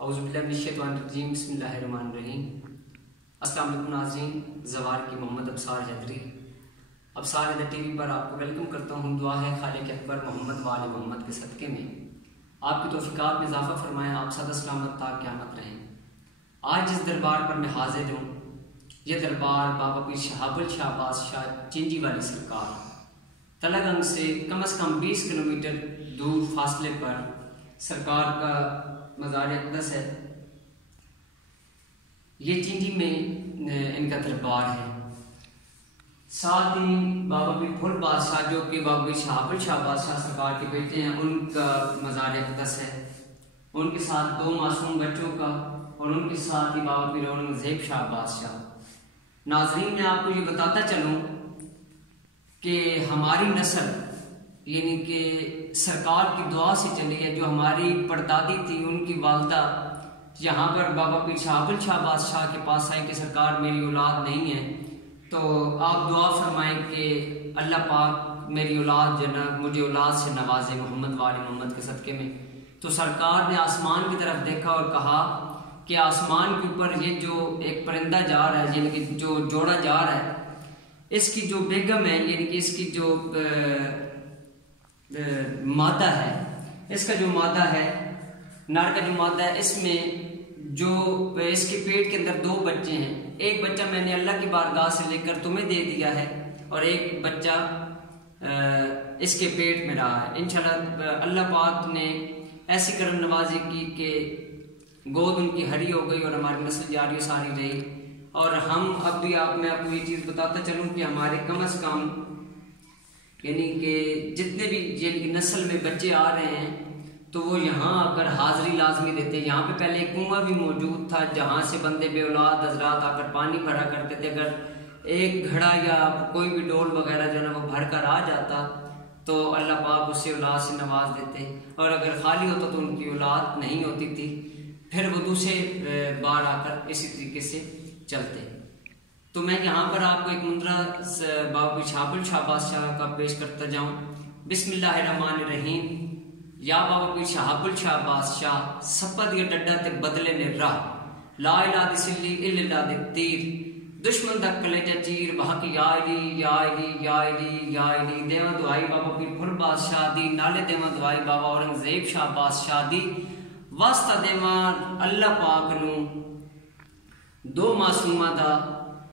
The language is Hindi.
औज़ुबिल्लाहिमिनश्शैतानिर्रजीम बिस्मिल्लाहिर्रहमानिर्रहीम। अस्सलाम वालेकुम नाज़रीन, ज़वार की मोहम्मद अब्सार हैदरी अब्सार हैदर टीवी पर आपको वेलकम करता हूँ। दुआ है खालिक अकबर मोहम्मद वाले मोहम्मद के सदक़े में आपकी तौफ़ीक़ात में इज़ाफ़ा फरमाएँ, आप सदा सलामत ता क़यामत रहें। आज जिस दरबार पर मैं हाजिर हूँ, यह दरबार बाबा पीर शहाबुल शाह बादशाह चिंजी वाली सरकार तलागंग से कम 20 किलोमीटर दूर फासले पर सरकार का मज़ार अक़दस है। ये चिंजी में इनका दरबार है। साथ ही बाबा पीर फुल बादशाह जो कि बाबा पीर शहाबुल शाह बादशाह सरकार के बेटे हैं, उनका मज़ार अक़दस है। उनके साथ 2 मासूम बच्चों का और उनके साथ ही बाबा पीर औरंगज़ेब शाह बादशाह। नाज़रीन, मैं आपको ये बताता चलूँ कि हमारी नस्ल यानी कि सरकार की दुआ से चली है। जो हमारी परदादी थी, उनकी वालदा यहाँ पर बाबा पीर शहाबुल शाह बादशाह के पास आई कि सरकार मेरी औलाद नहीं है, तो आप दुआ फरमाएं कि अल्लाह पाक मेरी औलाद जो ना मुझे औलाद से नवाजे मोहम्मद वाले मोहम्मद के सदक़े में। तो सरकार ने आसमान की तरफ देखा और कहा कि आसमान के ऊपर ये जो एक परिंदा जा रहा है, यानी कि जो जोड़ा जा रहा है, इसकी जो बेगम है यानी कि इसकी जो मादा है, इसका जो मादा है, नर का जो मादा है, इसमें जो इसके पेट के अंदर 2 बच्चे हैं। एक बच्चा मैंने अल्लाह की बारगाह से लेकर तुम्हें दे दिया है और एक बच्चा इसके पेट में रहा है। इंशाल्लाह अल्लाह पाक ने ऐसी करम नवाजी की कि गोद उनकी हरी हो गई और हमारी नस्ल जारी सारी रही। और हम अब भी मैं आपको ये चीज़ बताता चलूँ कि हमारे कम अज़ कम यानी कि जितने भी यानी कि नस्ल में बच्चे आ रहे हैं, तो वो यहाँ आकर हाज़िरी लाजमी देते हैं। यहाँ पे पहले एक कुआं भी मौजूद था जहाँ से बंदे बे औलाद हज़रात आकर पानी भरा करते थे। अगर एक घड़ा या कोई भी डोल वगैरह जो है वो भर कर आ जाता तो अल्लाह पाक उससे औलाद से नवाज देते, और अगर खाली होता तो उनकी औलाद नहीं होती थी। फिर वो दूसरे बार आकर इसी तरीके से चलते। तो मैं यहाँ पर आपको एक मुंद्रा बाबा पीर शहाबुल शाह बादशाह का पेश करता जाऊँ। बिस्मिल्लाहिर्रहमानिर्रहीम। या बाबा पीर शहाबुल शाह बादशाह सपद ये डड्डा ते बदले ने राह, ला इलाहा दिसिल्ली इल्ला दे तीर, दुश्मन दा कलेजा चीर बाकी या इली या इली या इली या इली। देवा दुआई बाबा पीर फुल बादशाह दी, नाले देवा दुआई बाबा औरंगज़ेब शाह बादशाह दी। वास्ता देवा अल्लाह पाक नू 2 मासूमा दा